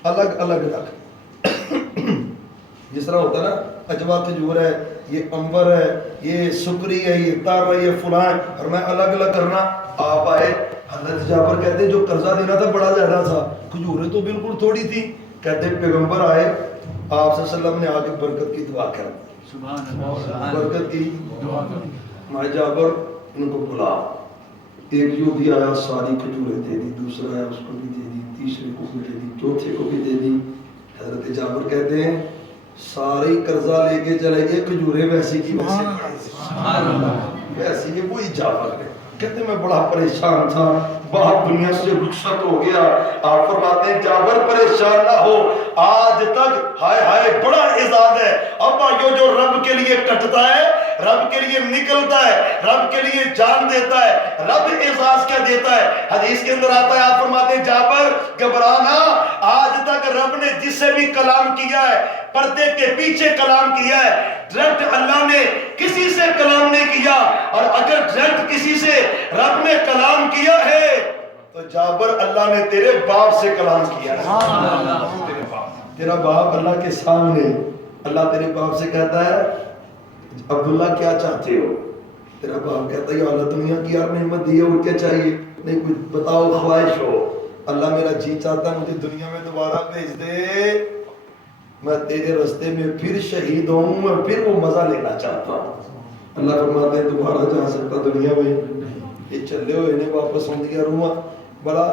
الگ الگ رکھ۔ جس طرح ہوتا نا اجوا کھجور ہے، یہ امبر ہے، یہ سکری ہے، یہ تار ہے، یہ فلاں ہے، اور میں الگ الگ کرنا۔ آپ آئے، حضرت جابر کہتے ہیں جو قرضہ دینا تھا بڑا زیادہ تھا، کھجوریں تو بالکل تھوڑی تھی، کہتے ہیں پیغمبر آئے، آپ صلی اللہ علیہ وسلم نے آگے برکت کی دعا کر، برکت کی دعا کر۔ ماں جابر ان کو بلا. ایک یہودی آیا ساری کھجوریں دے دی, دوسرا آیا اس کو بھی دے دی, تیسرے کو بھی دے دی, چوتھے کو بھی دے دی. حضرت جابر کہتے ہیں سارے قرضہ لے کے چلے گئے, کھجوریں ویسی کی ویسی ہے. وہی جابر ہے. کہتے میں بڑا پریشان تھا, باپ دنیا سے رخصت ہو گیا. آپ فرماتے ہیں جابر پریشان نہ ہو, آج تک ہائے ہائے بڑا اعزاز ہے. ابا یہ جو رب کے لیے کٹتا ہے, رب کے لیے نکلتا ہے, رب کے لیے جان دیتا ہے, رب اعزاز کیا دیتا ہے. حدیث کے اندر آتا ہے, آپ فرماتے ہیں جابر گھبرانا, آج تک رب نے جس سے بھی کلام کیا ہے پردے کے پیچھے کلام کیا ہے, ڈائریکٹ اللہ نے کسی سے کلام نہیں کیا. اور اگر ڈائریکٹ کسی سے رب نے کلام کیا ہے تو جابر اللہ نے تیرے باپ سے کلام کیا ہے. تیرا باپ اللہ کے سامنے, اللہ تیرے باپ سے کہتا ہے عبداللہ کیا چاہتے ہو؟ تیرا باپ کہتا ہے یا اللہ دنیا کی یار نعمت دی ہے اور کیا چاہیے؟ نہیں کچھ بتاؤ خواہش ہو. اللہ میرا جی چاہتا ہے مجھے دنیا میں دوبارہ بھیج دے, میں تیرے رستے میں پھر شہید ہوں, میں پھر وہ مزہ لینا چاہتا ہوں. اللہ فرماتے ہیں دوبارہ جا سکتا دنیا میں, یہ چلے ہوئے انہیں واپس ہوں دیا روما. بڑا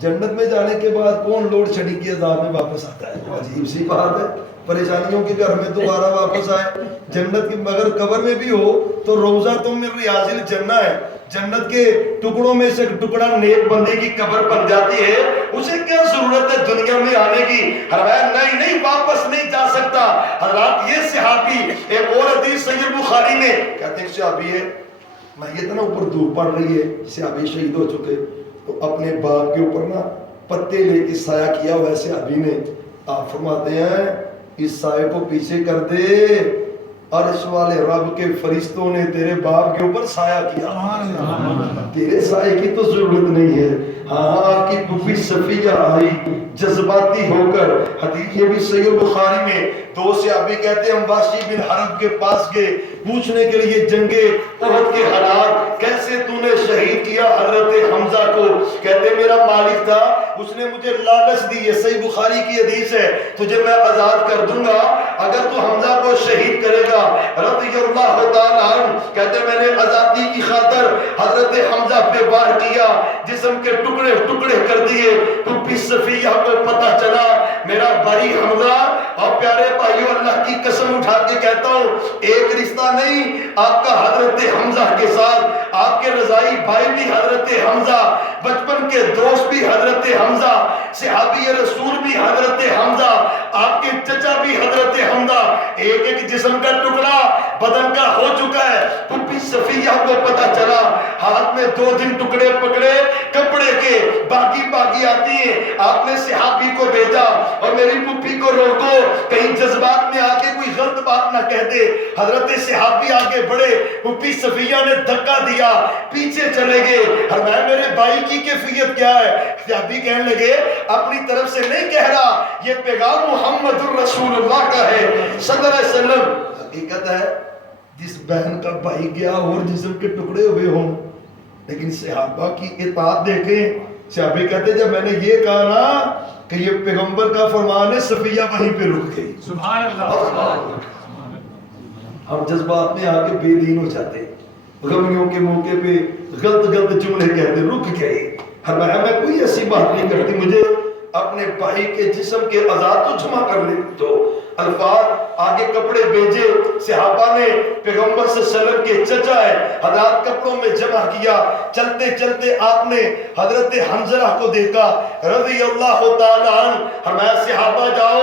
جنت میں جانے کے بعد کون لوڈ شیڈنگ کی عذاب میں واپس آتا ہے؟ عجیب سی بات ہے. پریشانیوں کے گھر میں دوبارہ واپس آئے. جنت کی مگر قبر میں بھی ہو تو روزہ تم من ریاض الجنہ ہے, جنت کے ٹکڑوں میں سے ٹکڑا نیک بندے کی قبر بن جاتی ہے. اسے کیا ضرورت ہے دنیا میں آنے کی؟ فرمایا نہیں نہیں واپس نہیں جا سکتا. حضرات یہ صحابی, ایک اور حدیث صحیح بخاری میں کہتے ہیں صحابی ہے, میں یہ تھا نا اوپر دھوپ پڑ رہی ہے, صحابی شہید ہو چکے, تو اپنے باغ کے اوپر نا پتے لے کے سایہ کیا ویسے ابھی نے. آپ فرماتے ہیں اس سائے کو پیچھے کر دے, عرش والے رب کے فرشتوں نے تیرے باپ کے اوپر سایہ کیا. تیرے سائے کی تو ضرورت نہیں ہے. ہاں آپ کی پھوپھی صفیہ آئی جذباتی ہو کر, حدیث یہ بھی صحیح بخاری میں, دو صحابی کہتے ہیں ہم واشی بن حرب کے پاس گئے پوچھنے کے لیے جنگے احد کے حالات, کیسے تو نے شہید کیا حضرت حمزہ کو؟ کہتے میرا مالک تھا, اس نے مجھے لالچ دی, یہ صحیح بخاری کی حدیث ہے, تجھے میں آزاد کر دوں گا اگر تو حمزہ کو شہید کرے گا رضی اللہ تعالیٰ عنہ. کہتے میں نے آزادی کی خاطر حضرت حمزہ پہ وار کیا, جسم کے ٹکڑے ٹکڑے کر دیے. پھوپھی صفیہ کو پتہ چلا میرا بھائی حمزہ. اور پیارے بھائیو اللہ کی قسم اٹھا کے کہتا ہوں ایک رشتہ نہیں آپ کا حضرت حمزہ کے ساتھ, آپ کے رضائی بھائی بھی حضرت حمزہ, بچپن کے دوست بھی حضرت حمزہ, صحابی رسول بھی حضرت حمزہ, آپ کے چچا بھی حضرت حمزہ. ایک ایک جسم کا ٹکڑا بدن کا ہو چکا ہے. پھوپھی صفیہ کو پتہ چلا, ہاتھ میں 2 دن ٹکڑے پکڑے کپڑے کے, باقی باقی آتی ہیں. آپ نے صحابی کو بھیجا اور میری پھوپھی کو روکو کہیں جذبات میں آ کے کوئی غلط بات نہ کہہ دے. حضرت صحابی آگے بڑھے, پھوپھی صفیہ نے دھکا دیا, پیچھے چلے گئے. اور میں میرے بھائی کی کیفیت کیا ہے؟ صحابی کہنے لگے اپنی طرف سے نہیں کہہ رہا, یہ پیغام محمد الرسول اللہ کا ہے صلی اللہ علیہ وسلم. حقیقت ہے جس بہن کا بھائی گیا اور جسم کے ٹکڑے ہوئے ہوں, لیکن صحابہ کی اطاعت دیکھیں. صحابی کہتے جب میں نے یہ کہا نا کہ یہ پیغمبر کا فرمان ہے, صفیہ وہیں پہ رک گئی. سبحان اللہ. ہم جذبات میں آ کے بے دین ہو جاتے, غمیوں کے موقع پہ غلط غلط جملے کہتے, رک گئے. فرمایا میں کوئی ایسی بات نہیں کرتی, مجھے اپنے بھائی کے جسم کے اعضاء تو جمع کر لے تو. الفاظ آگے کپڑے بھیجے, صحابہ نے پیغمبر صلی اللہ علیہ وسلم کے چچا ہے حضرات کپڑوں میں جمع کیا. چلتے چلتے آپ نے حضرت حنظلہ کو دیکھا رضی اللہ تعالیٰ عنہ. فرمایا صحابہ جاؤ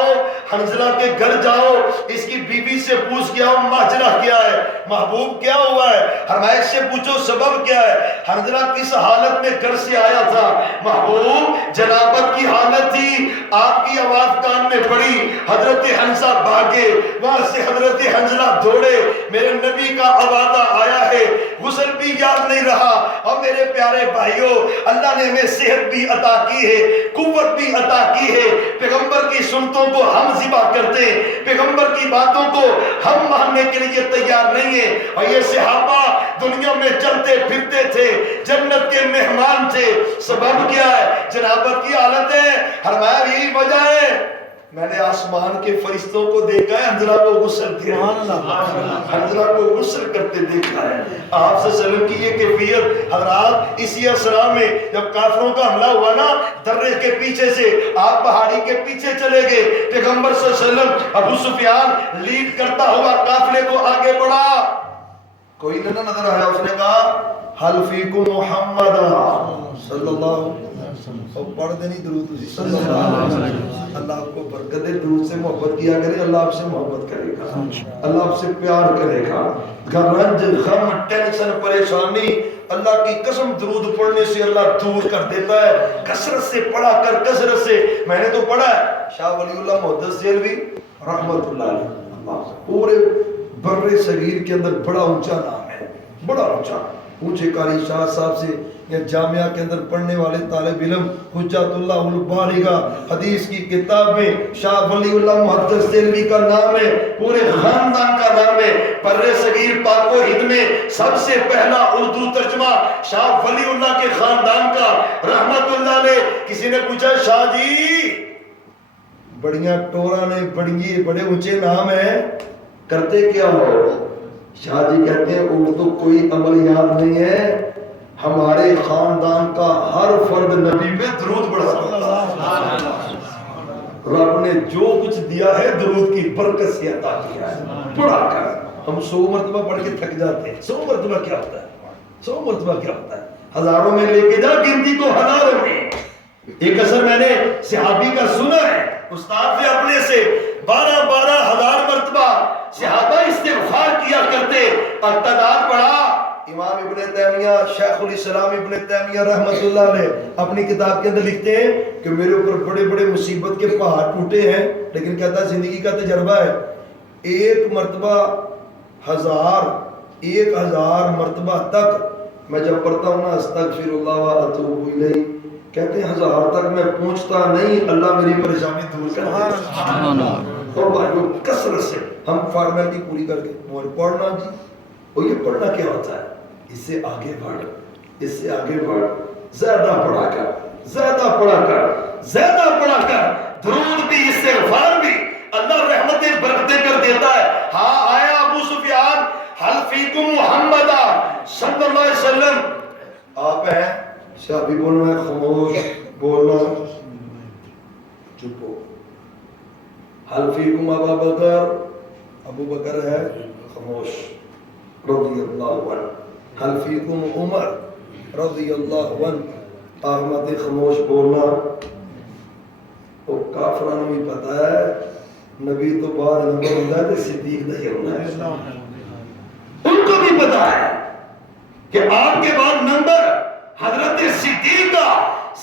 حنظلہ کے گھر جاؤ, اس کی بیوی سے پوچھ کے آؤ ماجرا کیا ہے, محبوب کیا ہوا ہے. فرمایا اس سے پوچھو سبب کیا ہے. حنظلہ کس حالت میں گھر سے آیا تھا؟ محبوب جنابت کی حالت تھی, آپ کی آواز کان میں پڑی, حضرت حنظلہ بھاگے, وہاں سے حضرت حنظلہ دوڑے, میرے نبی کا آوازہ آیا ہے, غسل بھی یاد نہیں رہا. اور میرے پیارے بھائیوں اللہ نے ہمیں صحت بھی عطا کی ہے, قوت بھی عطا کی ہے. پیغمبر کی سنتوں کو ہم ذبح کرتے, پیغمبر کی باتوں کو ہم ماننے کے لیے تیار نہیں ہیں. اور یہ صحابہ دنیا میں چلتے پھرتے تھے, جنت کے مہمان تھے. سبب کیا ہے؟ جنابت کی حالت ہے. فرمایا یہی وجہ ہے میں نے آسمان کے فرشتوں کو دیکھا ہے حنظلہ کو غسل دیا، حنظلہ کو غسل کرتے دیکھا ہے۔ آپ صلی اللہ علیہ وسلم کی یہ کیفیت حضرات اسی اسرا میں جب کافروں کا حملہ ہوا نا درے کے پیچھے سے آپ پہاڑی کے پیچھے چلے گئے، پیغمبر صلی اللہ علیہ وسلم ابو سفیان لیڈ کرتا ہوا قافلے کو آگے بڑھا، کوئی نہ نظر آیا، اس نے کہا حل فیکم محمد صلی اللہ علیہ وسلم، اور پڑھ دینی درود صلی اللہ علیہ وسلم۔ اللہ آپ کو برکت دے، درود سے محبت کیا کرے، اللہ آپ سے محبت کرے گا، اللہ آپ سے پیار کرے گا۔ رنج غم ٹینشن پریشانی اللہ کی قسم درود پڑھنے سے اللہ دور کر دیتا ہے، کثرت سے پڑھا کر، کثرت سے۔ میں نے تو پڑھا ہے شاہ ولی اللہ محدث دہلوی رحمت اللہ علیہ، پورے بر صغیر کے اندر بڑا اونچا نام ہے، بڑا اونچا۔ پوچھے قاری شاہ صاحب سے، یا جامعہ کے اندر پڑھنے والے طالب علم، حجت اللہ البالغہ حدیث کی کتاب میں شاہ ولی اللہ محدث دہلوی کا نام ہے، پورے خاندان کا نام ہے۔ بر صغیر پاک و ہند میں سب سے پہلا اردو ترجمہ شاہ ولی اللہ کے خاندان کا رحمت اللہ علیہ۔ کسی نے پوچھا شاہ جی بڑیاں ٹورا نے بڑے اونچے نام ہیں، کرتے کیا ہو؟ شاہ جی کہتے ہیں اور تو کوئی عمل یاد نہیں ہے، ہمارے خاندان کا ہر فرد نبی پہ درود پڑھتا ہے، رب نے جو کچھ دیا ہے درود کی برکت سے عطا کیا ہے۔ پڑھا کر ہم 100 مرتبہ پڑھ کے تھک جاتے ہیں، 100 مرتبہ کیا ہوتا ہے، 100 مرتبہ کیا ہوتا ہے، ہزاروں میں لے کے جا، گنتی تو ہزاروں میں۔ ایک اثر میں نے صحابی کا سنا ہے، استاد سے اپنے سے 12 ہزار مرتبہ صحابہ استغفار کیا کرتے، اور تعداد بڑھا۔ امام ابن تیمیہ شیخ الاسلام ابن تیمیہ رحمت اللہ علیہ اپنی کتاب کے اندر لکھتے ہیں کہ میرے اوپر بڑے بڑے مصیبت کے پہاڑ ٹوٹے ہیں، لیکن کہتا ہے زندگی کا تجربہ ہے، 1 مرتبہ 1000 مرتبہ تک میں جب پڑھتا ہوں نا استغفر اللہ و اتوب الیہ، کہتے ہیں 1000 تک میں پہنچتا نہیں، اللہ میری پریشانی دور کر دیتا۔ اور بھائیو کثرت سے ہم فارمیلٹی پوری کر کے اور پڑھنا جی، اور یہ پڑھنا کیا ہوتا ہے؟ اس سے آگے بڑھ، اس سے آگے بڑھ، زیادہ پڑھا کر، زیادہ پڑھا کر، زیادہ پڑھا کر، درود بھی استغفار بھی اللہ رحمتیں برکتیں کر دیتا ہے۔ ہاں آیا ابو سفیان حل فیکم محمد صلی اللہ علیہ وسلم، آپ ہیں شاہ بولنا ہے، خاموش بولنا، چپ ہو۔ حل فیکم ابا بکر، ابو بکر ہے، خاموش رضی اللہ عنہ۔ حل فیکم عمر رضی اللہ عنہ، احمد خاموش بولنا۔ وہ کافران بھی پتا ہے نبی تو بعد نمبر ہوتا ہے تو صدیق نہیں ہونا ہے، ان کو بھی پتا ہے کہ آپ کے بعد نمبر حضرت صدیق کا،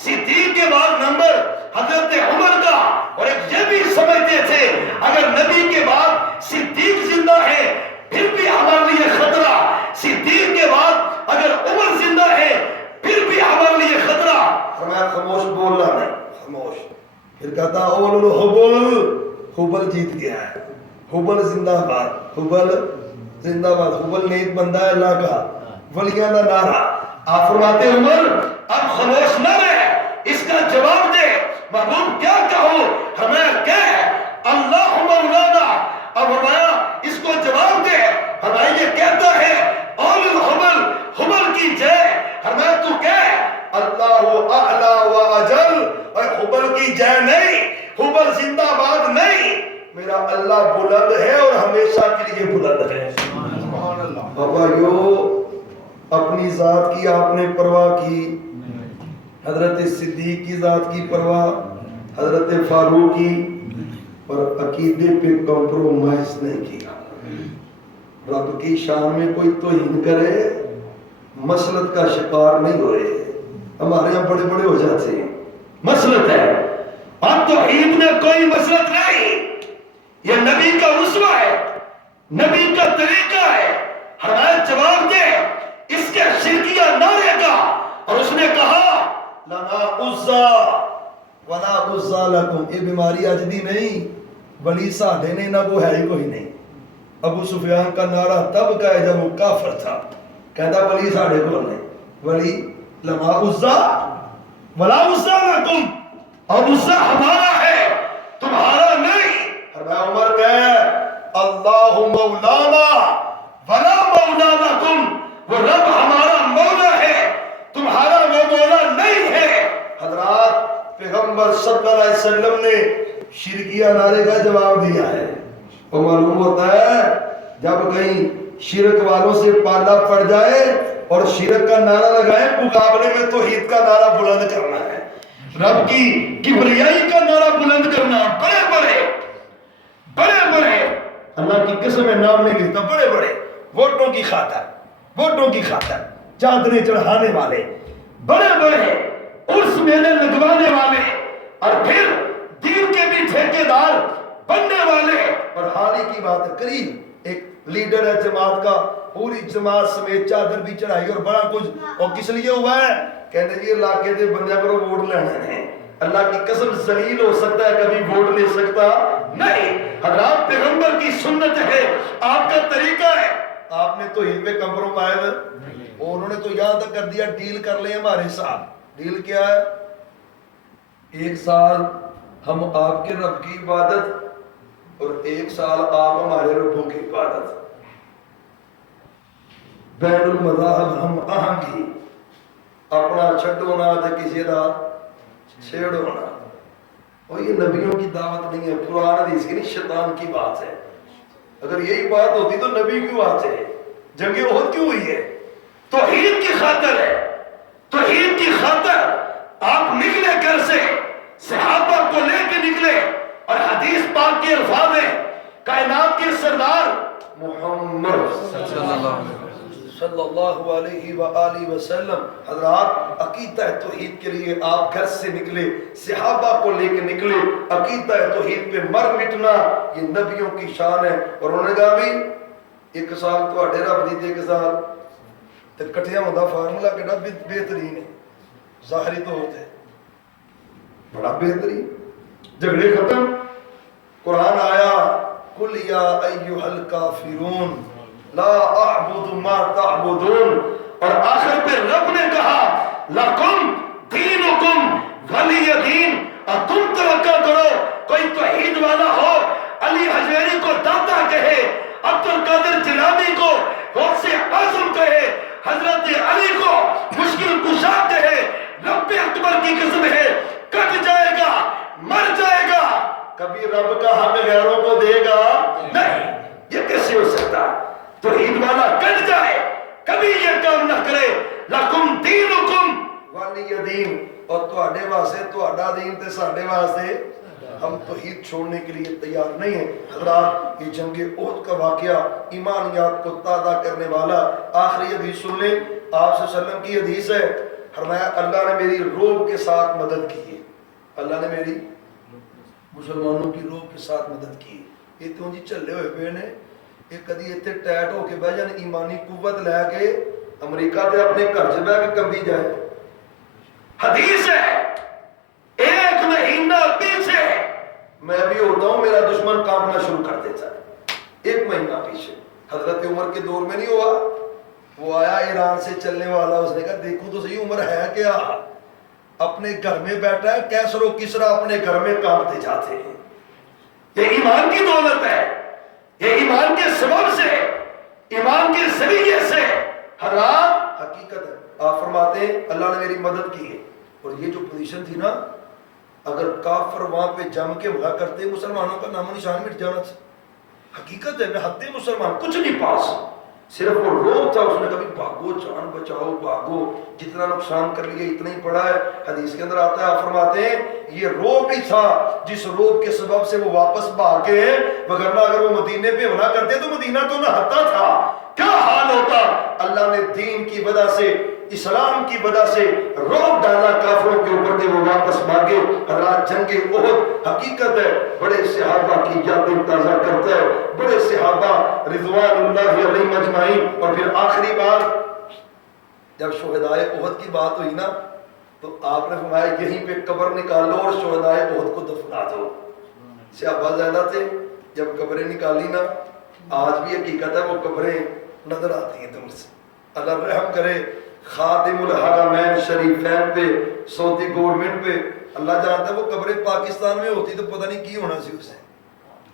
صدیق کے بعد نمبر حضرت عمر کا، اور ایک یہ بھی سمجھتے تھے اگر نبی کے بعد صدیق زندہ ہے پھر بھی ہمارے لیے خطرہ، صدیق کے بعد اگر عمر زندہ ہے پھر بھی ہمارے لیے خطرہ۔ فرمایا خاموش بولنا نہیں، خاموش۔ پھر کہتا اول الحبل، حبل جیت گیا ہے، حبل زندہ باد، حبل زندہ باد، حبل نیک بندہ ہے اللہ کا، ولیاں کا نعرہ۔ آپ فرماتے عمر اب خاموش نہ رہے، اس کا جواب دے، محبوب کیا کہوں؟ فرمایا کہہ اللہ مولانا، اور فرمایا اس کو جواب دے، فرمایا یہ کہتا ہے اول الحبل، حبل کی جے، فرمایا تو کہہ اللہ اعلی و اجل، اور حبل کی جے نہیں، حبل زندہ باد نہیں، میرا اللہ بلند ہے اور ہمیشہ کے لیے بلند ہے۔ بابا یو اپنی ذات کی آپ نے پرواہ کی، حضرت صدیق کی ذات کی پرواہ، حضرت فاروق کی، پر عقیدے پہ کمپرومائز نہیں کیا۔ رب کی شان میں کوئی توہین کرے مسلط کا شکار نہیں ہوئے، ہمارے یہاں بڑے بڑے ہو جاتے ہیں، مسلط ہے، اور توحید میں کوئی مسلط نہیں، یہ نبی کا اسوہ ہے، نبی کا طریقہ ہے۔ ہمارا جواب دے اس کے شرکیہ نعرے کا، اور اس نے کہا لنا عزا ولا عزا لکم، یہ بیماری اجدی نہیں، ولی سادے نے نہ وہ ہے ہی کوئی نہیں۔ ابو سفیان کا نعرہ تب کا ہے جب وہ کافر تھا، کہتا ولی ساڑھے کو نہیں، ولی لنا عزا ولا عزا لکم، اور عزا ہمارا ہے تمہارا نہیں۔ اللہ مولانا ولا مولا لکم، وہ رب ہمارا مولا ہے، تمہارا وہ مولا نہیں ہے۔ حضرات پیغمبر صلی اللہ علیہ وسلم نے شرکیہ نعرے کا جواب دیا ہے۔ وہ معلوم ہوتا ہے جب کہیں شرک والوں سے پالا پڑ جائے اور شرک کا نعرہ لگائے، مقابلے میں توحید کا نعرہ بلند کرنا ہے، رب کی کبریائی کا نعرہ بلند کرنا، بڑے بڑے اللہ کی قسم ہے نام نہیں لیتا، بڑے بڑے ووٹوں کی خاطر چادریں چڑھانے والے، بڑے عرس میلے لگوانے والے، اور پھر دین کے بھی ٹھیکیدار بننے والے۔ اور حال ہی کی بات ہے، قریب ایک لیڈر ہے جماعت کا، پوری جماعت سمیت چادر بھی چڑھائی اور بڑا کچھ، اور کس لیے ہوا ہے؟ کہنے جی علاقے دے بندیاں کرو ووٹ لینے ہیں۔ اللہ کی قسم ذلیل ہو سکتا ہے، کبھی ووٹ لے سکتا نہیں۔ حضرات پیغمبر کی سنت ہے، آپ کا طریقہ ہے، آپ نے تو ان پہ کمپرومائز، اور انہوں نے تو یہاں تک کر دیا ڈیل کر لیں ہمارے ساتھ۔ ڈیل کیا ہے؟ 1 سال ہم آپ کے رب کی عبادت اور 1 سال آپ ہمارے ربوں کی عبادت، بین المذاہب ہم آہنگی، اپنا چھڈو نہ تے کسی دا چھیڑو نہ۔ اور یہ نبیوں کی دعوت نہیں ہے، قرآن حدیث کی نہیں، شیطان کی بات ہے۔ اگر یہی بات ہوتی تو نبی کیوں آتے؟ جنگ احد کیوں ہوئی ہے؟ توحید کی خاطر ہے، توحید کی خاطر آپ نکلے گھر سے، صحابہ کو لے کے نکلے، اور حدیث پاک کے الفاظ ہیں، کائنات کے سردار محمد صلی اللہ علیہ وآلہ وسلم، حضرات عقیدہ توحید کے لیے آپ گھر سے نکلے، صحابہ کو لے کے نکلے، عقیدہ توحید پہ مر مٹنا یہ نبیوں کی شان ہے۔ اور انہوں نے کہا بھی 1 سال تو اڈے رب دی 1 سال تے کٹھیا ہوتا، فارمولا کیڑا بہترین ہے، ظاہری طور تے بڑا بہترین، جھگڑے ختم، قرآن آیا قل یا ایھا الکافرون لا اعبد ما تعبدون، اور آخر پہ رب نے کہا لکم دینکم ولی دین، اور تم توقع کرو کوئی توحید والا ہو، علی حجویری کو داتا کہے، عبد القادر جیلانی کو غوث اعظم کہے، حضرت علی کو مشکل کشا کہے، رب اکبر کی قسم ہے کٹ جائے گا، مر جائے گا، کبھی رب کا حق غیروں کو دے گا نہیں۔ یہ کیسے ہو سکتا؟ توحید والا کٹ جائے، کبھی یہ کام نہ کرے، لکم دینکم ولی دین، اور تواڈے واسطے تواڈا دین تے ساڈے واسطے، ہم توحید چھوڑنے کے لیے تیار نہیں ہیں۔ حضرات یہ جنگ احد کا واقعہ ایمانیات کو تازہ کرنے والا، آخری حدیث سن لیں، آپ صلی اللہ علیہ وسلم کی حدیث ہے، فرمایا اللہ نے میری روح کے ساتھ مدد کی ہے، اللہ نے میری مسلمانوں کی روح کے ساتھ مدد کی ہے۔ یہ تو جی چلے ہوئے پے نے، ایک کدی اتنے ٹائٹ ہو کے بہ جان، ایمانی قوت لے کے امریکہ تے اپنے گھر سے بہ کے کمبی جائے۔ حدیث ہے 1 مہینہ پیچھے میں بھی ہوتا ہوں، میرا دشمن کانپنا شروع کر دیتا ہے، 1 مہینہ پیچھے۔ حضرت عمر کے دور میں نہیں ہوا، وہ آیا ایران سے چلنے والا، اس نے کہا دیکھو تو صحیح عمر ہے کیا، اپنے گھر میں بیٹھا ہے، کیسر و کسرا اپنے گھر میں کانپتے جاتے ہیں۔ یہ ایمان کی دولت ہے، یہ ایمان کے سبب سے، ایمان کے ذریعے سے۔ حضرات حقیقت ہے، آپ فرماتے ہیں اللہ نے میری مدد کی ہے، اور یہ جو پوزیشن تھی نا، اگر کافر وہاں پہ جم کے حملہ کرتے مسلمانوں کا نام و نشان مٹ جانا تھا۔ حقیقت ہے، میں حد مسلمان کچھ نہیں پاس، صرف وہ روب تھا، اس نے کبھی بھاگو جان بچاؤ بھاگو، جتنا نقصان کر لیا اتنا ہی پڑا ہے۔ حدیث کے اندر آتا ہے، آپ فرماتے ہیں یہ روب ہی تھا جس روب کے سبب سے وہ واپس بھاگ گئے، وگرنہ اگر وہ مدینے پہ حملہ کرتے تو مدینہ تو نہتا تھا، کیا حال ہوتا۔ اللہ نے دین کی وجہ سے، اسلام کی وجہ سے روب ڈالا کافروں کے اوپر، وہ واپس بھاگے۔ حضرات جنگ احد حقیقت ہے بڑے صحابہ کی یادیں تازہ کرتا ہے، بڑے صحابہ رضوان اللہ علیہم اجمعین۔ اور پھر آخری بار جب شہدائے احد کی بات ہوئی نا، تو آپ نے فرمایا یہیں پہ قبر نکالو اور شہدائے احد کو دفنا دو۔ صحابہ زیادہ تھے، جب قبریں نکالی نا، آج بھی حقیقت ہے وہ قبریں نظر آتی ہیں دور سے۔ اللہ رحم کرے خادم الحرمین شریفین پہ، سعودی گورنمنٹ پہ، اللہ جانتا ہے وہ قبریں پاکستان میں ہوتی تو پتہ نہیں کی ہونا سی، اسے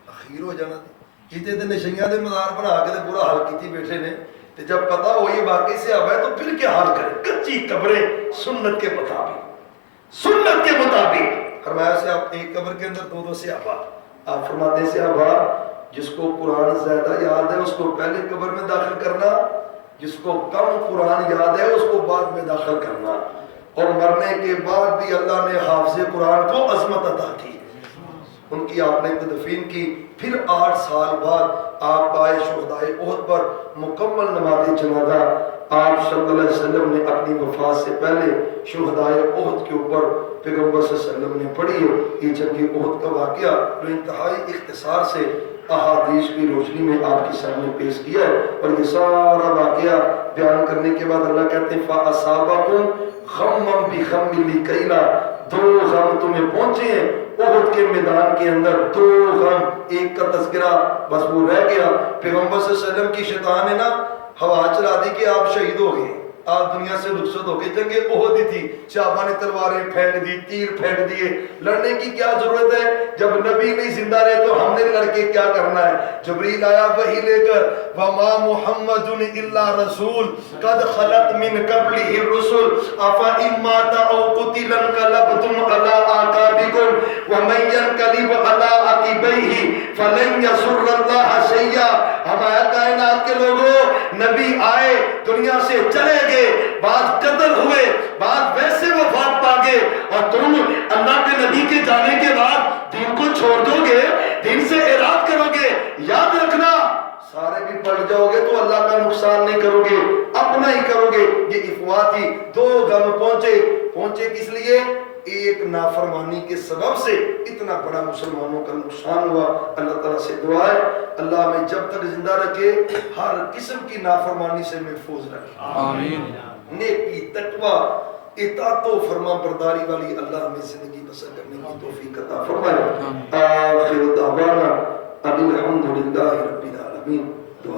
اخیر ہو جانا تھا۔ کیتے تے نشیاں دے مزار بنا کے تے برا حال کیتی بیٹھے نے، تے جب پتہ ہوئی واقعی سے اب ہے تو پھر کیا حال کرے؟ کچی قبریں سنت کے مطابق، سنت کے مطابق فرمایا سے آپ ایک قبر کے اندر دو صحابہ، آپ فرماتے ہیں صحابہ جس کو قرآن زیادہ یاد ہے اس کو پہلے قبر میں داخل کرنا، جس کو کم قرآن یاد ہے اس کو بعد میں داخل کرنا، اور مرنے کے بعد بھی اللہ نے حافظ قرآن کو عظمت عطا کی، ان کی آپ نے تدفین کی، پھر 8 سال بعد آپ پائے شہدائے احد پر مکمل نماز جنازہ آپ صلی اللہ علیہ وسلم نے اپنی وفات سے پہلے شہدائے احد کے اوپر پیغمبر صلی اللہ علیہ وسلم نے پڑھی ہے۔ یہ جنگ احد کا واقعہ جو انتہائی اختصار سے احادیث کی روشنی میں آپ کے سامنے پیش کیا ہے، اور یہ سارا واقعہ بیان کرنے کے بعد اللہ کہتے ہیں فَأَصَابَكُمْ غَمًّا بِغَمٍّ لِكَيْ لَا، 2 غم تمہیں پہنچے ہیں احد کے میدان کے اندر، 2 غم، ایک کا تذکرہ بس وہ رہ گیا، پیغمبر صلی اللہ علیہ وسلم کی شیطان نے نا ہوا چلا دی کہ آپ شہید ہو گئے، آپ دنیا سے رخصت ہو گئے، جنگ احد ہی تھی، صحابہ نے تلواریں پھینک دی، تیر پھینک دیے، لڑنے کی کیا ضرورت ہے جب نبی نہیں زندہ رہے تو ہم نے لڑ کے کیا کرنا ہے؟ جبریل آیا وحی لے کر وَمَا مُحَمَّدٌ إِلَّا رَسُولٌ قَدْ خَلَتْ مِن قَبْلِهِ الرُّسُلُ أَفَإِن مَّاتَ أَوْ قُتِلَ انقلبتم عَلَىٰ أَعْقَابِكُمْ وَمَن يَنقلب عَلَىٰ عَقِبَيْهِ فَلَن يَضُرَّ اللَّهَ شَيْئًا۔ ہمارے کائنات کے لوگوں، نبی آئے دنیا سے چلے گئے، بعض قتل ہوئے، بعض ویسے وفات پا گئے، اور تم اللہ کے نبی کے جانے کے بعد دین کو چھوڑ دو گے، دین سے اعراض کرو گے، یاد رکھنا سارے بھی پلٹ جاؤ گے تو اللہ کا نقصان نہیں کرو گے، اپنا ہی کرو گے۔ یہ افواتی 2 غم پہنچے کس لیے؟ ایک نافرمانی کے سبب سے اتنا بڑا مسلمانوں کا نقصان ہوا۔ اللہ تعالیٰ سے دعا ہے اللہ ہمیں جب تک زندہ رکھے ہر قسم کی نافرمانی سے محفوظ رکھے، آمین۔ نیکی، تقوی، اطاعت و فرما برداری والی اللہ ہمیں زندگی بسر کرنے کی توفیق عطا فرمائے۔ آخر دعوانا الحمدللہ رب العالمین۔